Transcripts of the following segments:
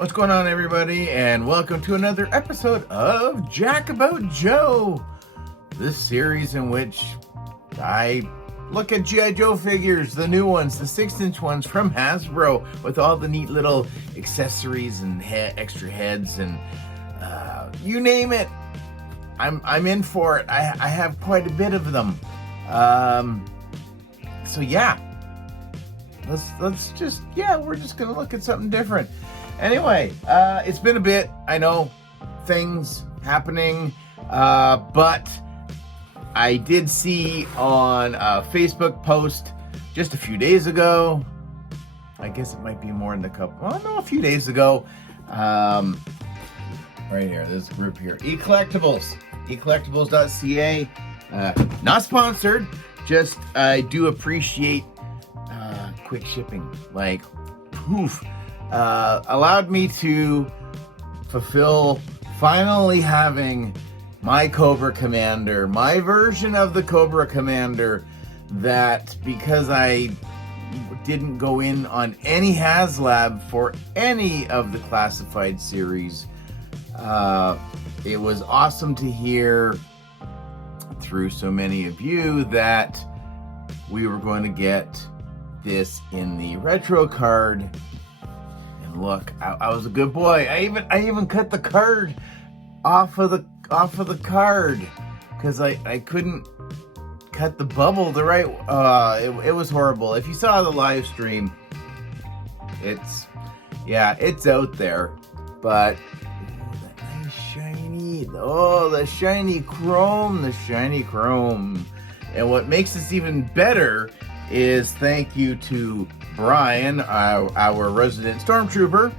What's going on, everybody, and welcome to another episode of Jack About Joe, this series in which I look at G.I. Joe figures, the new ones, the 6-inch ones from Hasbro, with all the neat little accessories and extra heads and you name it. I'm in for it. I have quite a bit of them. So yeah, let's just we're just gonna look at something different. Anyway, it's been a bit, I know, things happening, but I did see on a Facebook post just a few days ago, I guess it might be more than a few days ago, right here, this group here, ecollectibles.ca, not sponsored, just I do appreciate quick shipping, like, poof. Allowed me to fulfill finally having my Cobra Commander, my version of the Cobra Commander, that because I didn't go in on any HasLab for any of the classified series, it was awesome to hear through so many of you that we were going to get this in the retro card. Look, I was a good boy. I even cut the card off of the card because I couldn't cut the bubble the right. It was horrible. If you saw the live stream, it's out there. But the nice shiny, the shiny chrome. And what makes this even better is thank you to Brian, our resident stormtrooper,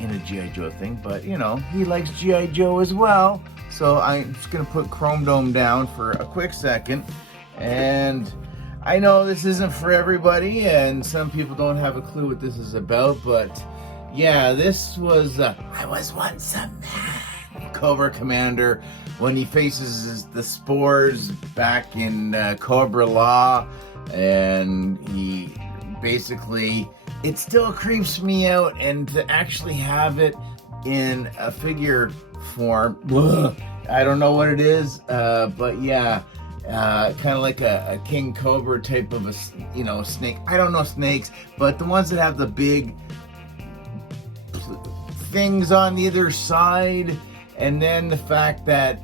in a G.I. Joe thing, but you know, he likes G.I. Joe as well. So I'm just gonna put Chrome Dome down for a quick second. And I know this isn't for everybody, and some people don't have a clue what this is about, but yeah, this was, I was once a man, Cobra Commander, when he faces the spores back in Cobra Law, and he basically, it still creeps me out, and to actually have it in a figure form, I don't know what it is, but yeah, kind of like a King Cobra type of a snake. I don't know snakes, but the ones that have the big things on either side, and then the fact that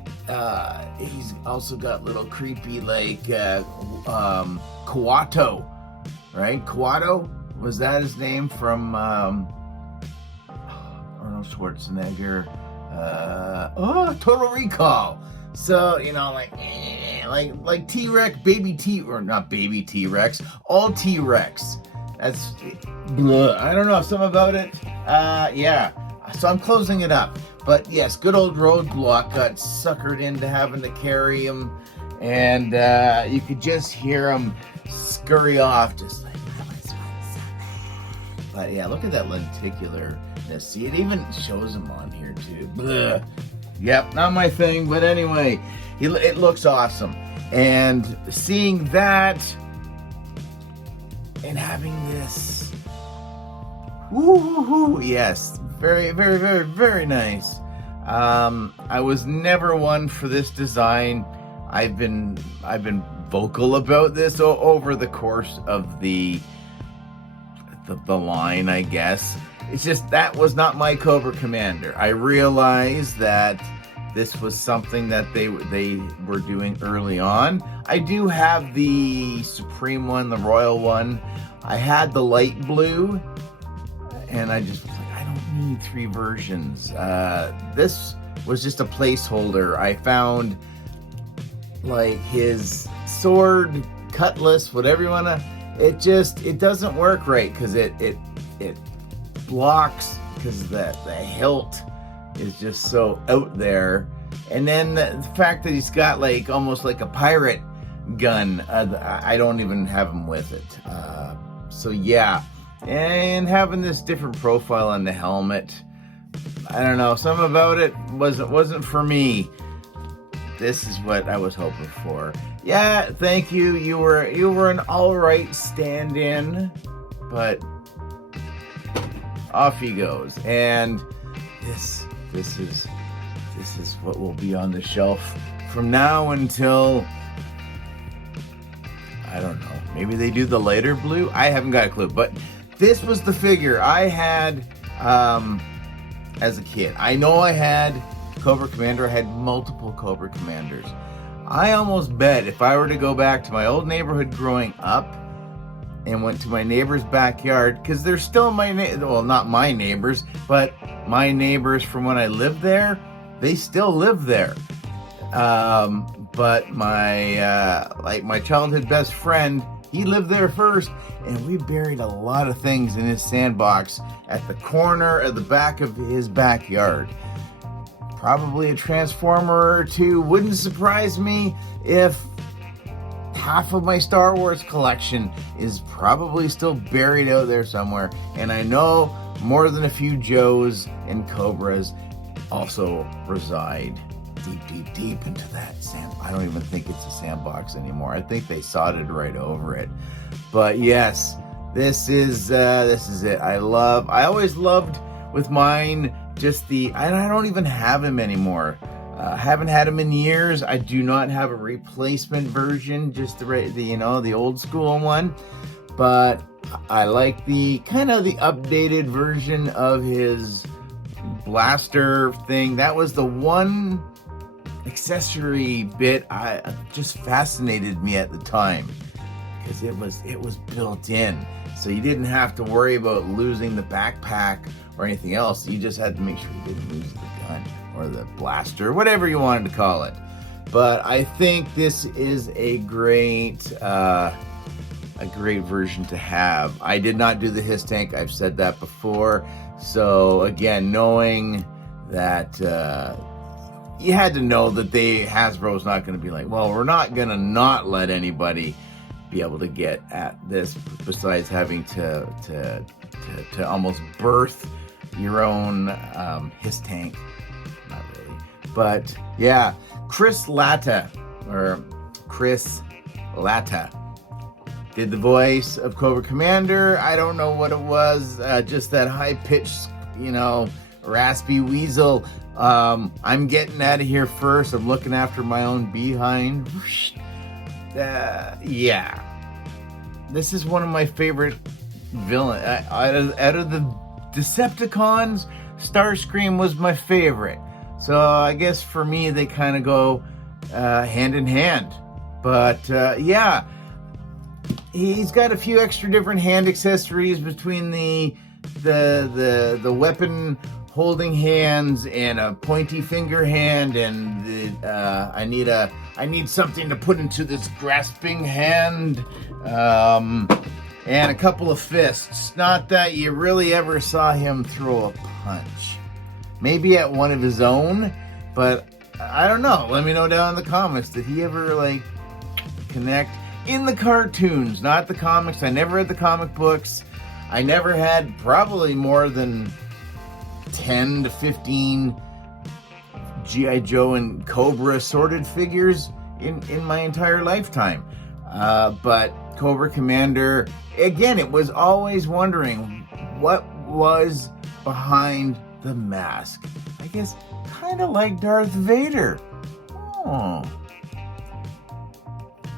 he's also got little creepy like Kawato, right? Kawato, was that his name from Arnold Schwarzenegger? Total Recall. So like T-Rex, baby T, or not baby T-Rex, all T-Rex. That's blah. I don't know, something about it. So I'm closing it up. But yes, good old Roadblock got suckered into having to carry him, and you could just hear him scurry off, just like, I was once a man. But yeah, look at that lenticularness. See, it even shows him on here too. Blah. Yep, not my thing, but anyway, it looks awesome. And seeing that and having this, woo-hoo-hoo, yes, very, very, very, very nice. I was never one for this design. I've been vocal about this over the course of the line, I guess. It's just that was not my Cobra Commander. I realized that this was something that they were doing early on. I do have the Supreme one, the Royal one. I had the light blue, and I just was like, I don't need 3 versions. This was just a placeholder. I found like his sword, cutlass, whatever you wanna. It doesn't work right because it blocks because the hilt is just so out there, and then the fact that he's got like almost like a pirate gun. I don't even have him with it. So yeah, and having this different profile on the helmet, I don't know, something about it wasn't for me. This is what I was hoping for. Yeah, thank you. You were an all right stand-in, but off he goes. And this is what will be on the shelf from now until, I don't know, maybe they do the lighter blue. I haven't got a clue, but this was the figure I had as a kid. I know I had Cobra Commander. I had multiple Cobra Commanders. I almost bet if I were to go back to my old neighborhood growing up and went to my neighbor's backyard, because they're still well, not my neighbors, but my neighbors from when I lived there, they still live there. But my childhood best friend, he lived there first, and we buried a lot of things in his sandbox at the corner of the back of his backyard. Probably a Transformer or two. Wouldn't surprise me if half of my Star Wars collection is probably still buried out there somewhere. And I know more than a few Joes and Cobras also reside deep into that sand. I don't even think it's a sandbox anymore. I think they sodded right over it. But yes, this is it. I always loved with mine just I don't even have him anymore. Haven't had him in years. I do not have a replacement version, just the old school one. But I like the updated version of his blaster thing. That was the one accessory bit I just fascinated me at the time, because it was built in, so you didn't have to worry about losing the backpack or anything else. You just had to make sure you didn't lose the gun or the blaster, whatever you wanted to call it. But I think this is a great version to have. I did not do the his tank. I've said that before. So again, knowing that you had to know that Hasbro's not going to be like, well, we're not going to not let anybody be able to get at this, besides having to almost birth your own his tank. Not really. But yeah, Chris Latta did the voice of Cobra Commander. I don't know what it was, just that high-pitched, raspy weasel. I'm getting out of here first. I'm looking after my own behind. Yeah. This is one of my favorite villains. Out of the Decepticons, Starscream was my favorite. So I guess for me, they kind of go hand in hand. But yeah, he's got a few extra different hand accessories between the weapon holding hands and a pointy finger hand, and I need something to put into this grasping hand, and a couple of fists. Not that you really ever saw him throw a punch. Maybe at one of his own, but I don't know. Let me know down in the comments. Did he ever connect in the cartoons, not the comics? I never read the comic books. I never had probably more than 10 to 15 G.I. Joe and Cobra assorted figures in my entire lifetime. But Cobra Commander, again, it was always wondering what was behind the mask. I guess kind of like Darth Vader. Oh.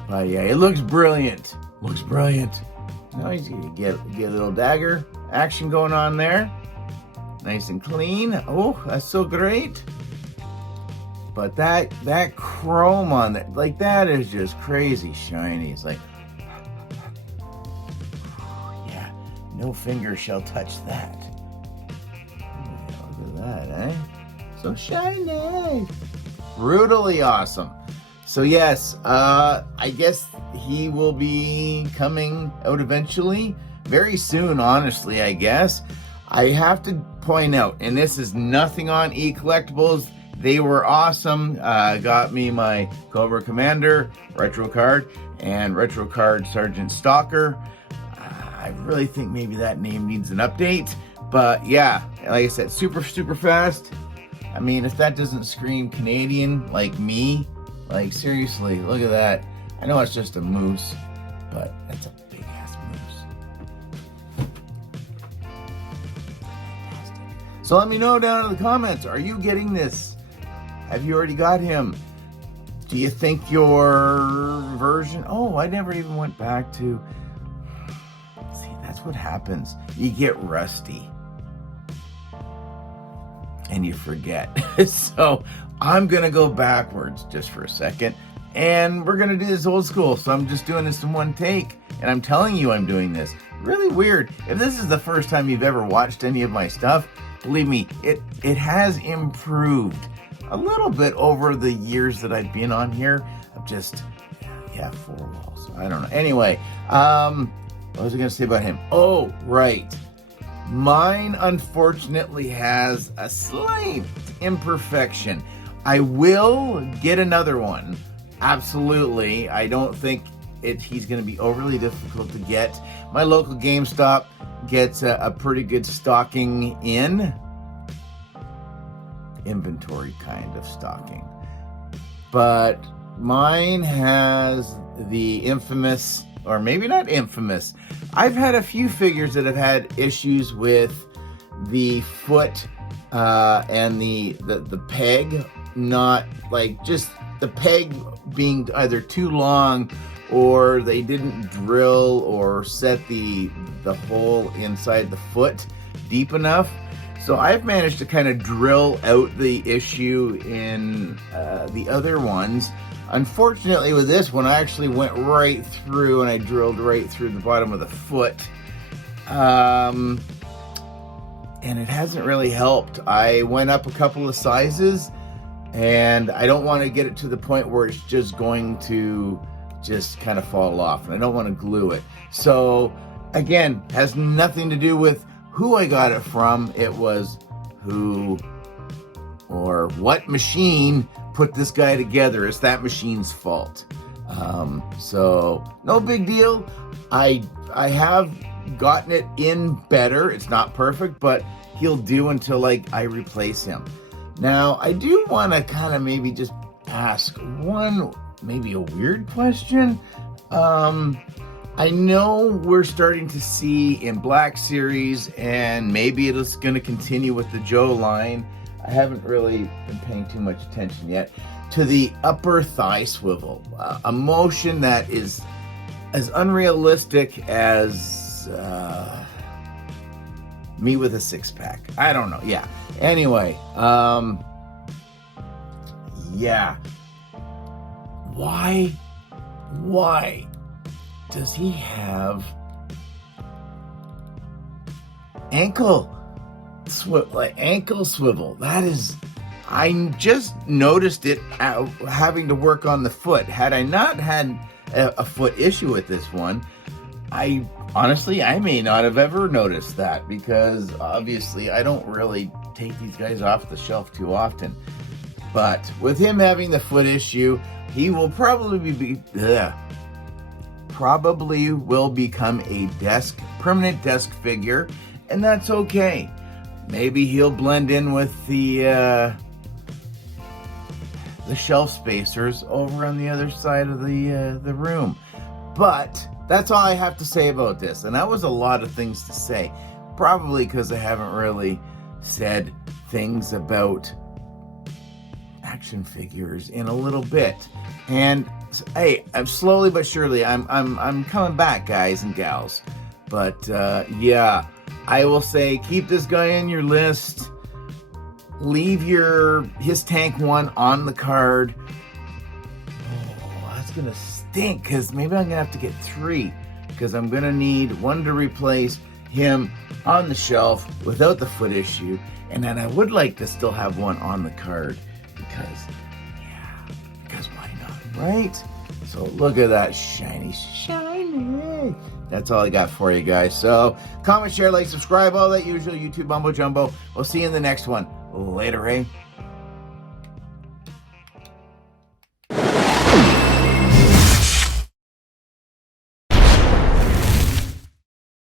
But yeah, it looks brilliant. Now you get a little dagger action going on there. Nice and clean. Oh, that's so great. But that chrome on that, that is just crazy shiny. It's yeah, no finger shall touch that. Yeah, look at that, eh? So shiny. Brutally awesome. So yes, I guess he will be coming out eventually, very soon, honestly, I guess. I have to point out, and this is nothing on eCollectibles, they were awesome. Got me my Cobra Commander retro card and retro card Sergeant Stalker. I really think maybe that name needs an update, but yeah, like I said, super fast. I mean, if that doesn't scream Canadian like me, seriously, look at that. I know it's just a moose, but that's a big ass moose. So let me know down in the comments. Are you getting this? Have you already got him? Do you think your version... Oh, I never even went back to... See, that's what happens. You get rusty. And you forget. So I'm going to go backwards just for a second. And we're going to do this old school. So I'm just doing this in one take. And I'm telling you I'm doing this. Really weird. If this is the first time you've ever watched any of my stuff, believe me, it has improved a little bit over the years that I've been on here. I'm just, yeah, 4 walls. I don't know. Anyway, what was I going to say about him? Oh, right. Mine, unfortunately, has a slight imperfection. I will get another one. Absolutely. I don't think he's going to be overly difficult to get. My local GameStop gets a pretty good stocking in. Inventory kind of stocking. But mine has the infamous, or maybe not infamous. I've had a few figures that have had issues with the foot and the peg, not like just the peg being either too long or they didn't drill or set the hole inside the foot deep enough. So I've managed to kind of drill out the issue in the other ones. Unfortunately with this one, I actually went right through and I drilled right through the bottom of the foot. And it hasn't really helped. I went up a couple of sizes and I don't want to get it to the point where it's just going to just kind of fall off. And I don't want to glue it. So again, has nothing to do with who I got it from. It was who or what machine put this guy together. It's that machine's fault. So no big deal. I have gotten it in better. It's not perfect, but he'll do until I replace him. Now I do want to kind of maybe just ask one, maybe a weird question. I know we're starting to see in Black Series, and maybe it's going to continue with the Joe line. I haven't really been paying too much attention yet to the upper thigh swivel, a motion that is as unrealistic as me with a 6-pack. I don't know. Yeah. Anyway, yeah. Why does he have ankle swivel? That is, I just noticed it having to work on the foot. Had I not had a foot issue with this one, I may not have ever noticed that, because obviously I don't really take these guys off the shelf too often. But with him having the foot issue, he will probably will become a permanent desk figure, and that's okay. Maybe he'll blend in with the shelf spacers over on the other side of the room. But that's all I have to say about this, and that was a lot of things to say, probably because I haven't really said things about action figures in a little bit. And hey, I'm slowly but surely I'm coming back, guys and gals. But yeah, I will say keep this guy in your list. Leave his tank one on the card. Oh, that's gonna stink, because maybe I'm gonna have to get 3, because I'm gonna need one to replace him on the shelf without the foot issue, and then I would like to still have one on the card, because why not, right? So look at that shiny. That's all I got for you guys. So comment, share, like, subscribe, all that usual YouTube mumbo jumbo. We'll see you in the next one. Later, eh?